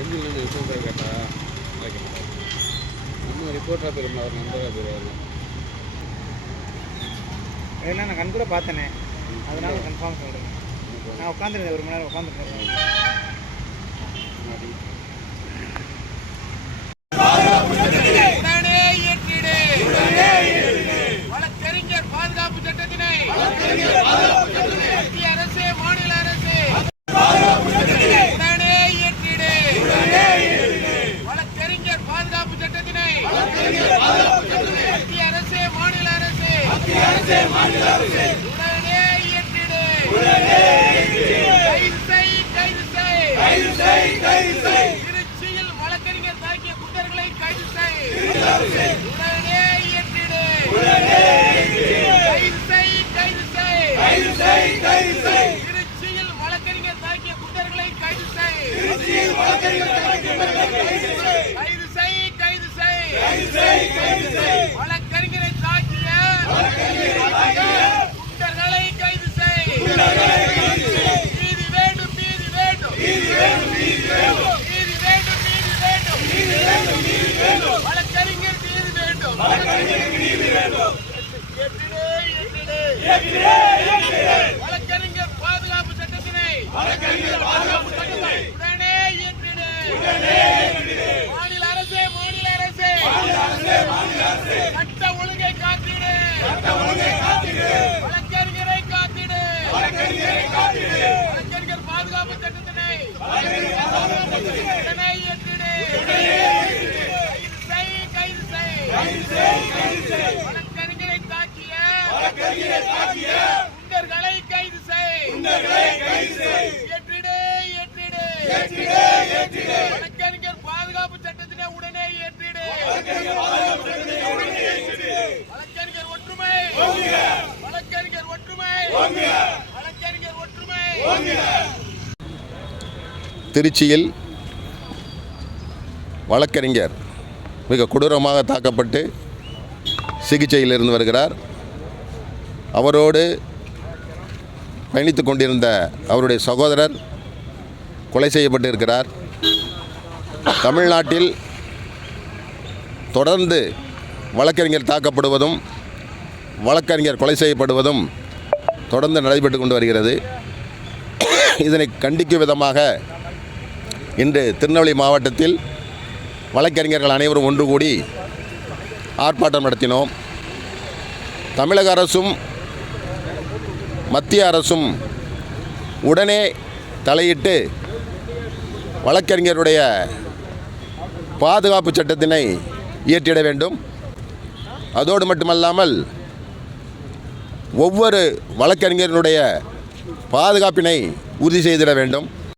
பெண்கள் ரிப்போர்ட்டரை கேட்டால் கிடைக்க மாட்டார் நம்ம ரிப்போர்ட்டராக பெரும் அவர் நண்பராக பெறுவார் ஏன்னா நான் கண் கூட பார்த்தேனே. அதனால் கன்ஃபார்ம் சொல்கிறேன் நான் உட்காந்துருந்தேன் ஒரு மணி நேரம் உட்காந்துருக்கேன் உடனே இயற்றிடு கைது செய் கைது செய் திருச்சியில் வழக்கறிஞர் தாக்கிய குண்டர்களை கைது செய் உடனே இயற்றிடு கைது செய் கைது செய் திருச்சியில் வழக்கறிஞர் தாக்கிய குண்டர்களை கைது செய் கைது செய் கைது செய் வழக்கறிஞரை தாக்கிய குண்டர்களை கைது செய் நீதி வேண்டும் நீதி வேண்டும் நீதி வேண்டும் நீதி வேண்டும் வழக்கறிஞர் நீதி வேண்டும் எட்டிடு, எட்டிடு. வழக்கறிஞர் பாதுகாப்பு சட்டத்தினை உடனே இயற்றிடு. மாநில அரசே மாநில அரசே சட்ட ஒழுங்கை காத்திடு வழக்கறிஞரை காத்திடு வழக்கறிஞர் பாதுகாப்பு சட்டத்தினை உடனே இயற்றிடு கைது செய் கைது செய் வழக்கறிஞரை தாக்கிய குண்டர்களை கைது செய் இயற்றிடு இயற்றிடு வழக்கறிஞர் பாதுகாப்பு சட்டத்தினை உடனே இயற்றிடு வழக்கறிஞர் ஒற்றுமை வழக்கறிஞர் ஒற்றுமை வழக்கறிஞர் ஒற்றுமை திருச்சியில் வழக்கறிஞர் மிக கொடூரமாக தாக்கப்பட்டு சிகிச்சையில் இருந்து வருகிறார். அவரோடு பயணித்து கொண்டிருந்த அவருடைய சகோதரர் கொலை செய்யப்பட்டு இருக்கிறார். தமிழ்நாட்டில் தொடர்ந்து வழக்கறிஞர் தாக்கப்படுவதும் வழக்கறிஞர் கொலை செய்யப்படுவதும் தொடர்ந்து நடைபெற்று கொண்டு வருகிறது. இதனை கண்டிக்கும் விதமாக இன்று திருநெல்வேலி மாவட்டத்தில் வழக்கறிஞர்கள் அனைவரும் ஒன்று கூடி ஆர்ப்பாட்டம் நடத்தினோம். தமிழக அரசும் மத்திய அரசும் உடனே தலையிட்டு வழக்கறிஞருடைய பாதுகாப்பு சட்டத்தினை இயற்றிட வேண்டும். அதோடு மட்டுமல்லாமல் ஒவ்வொரு வழக்கறிஞரினுடைய பாதுகாப்பினை உறுதி செய்திட வேண்டும்.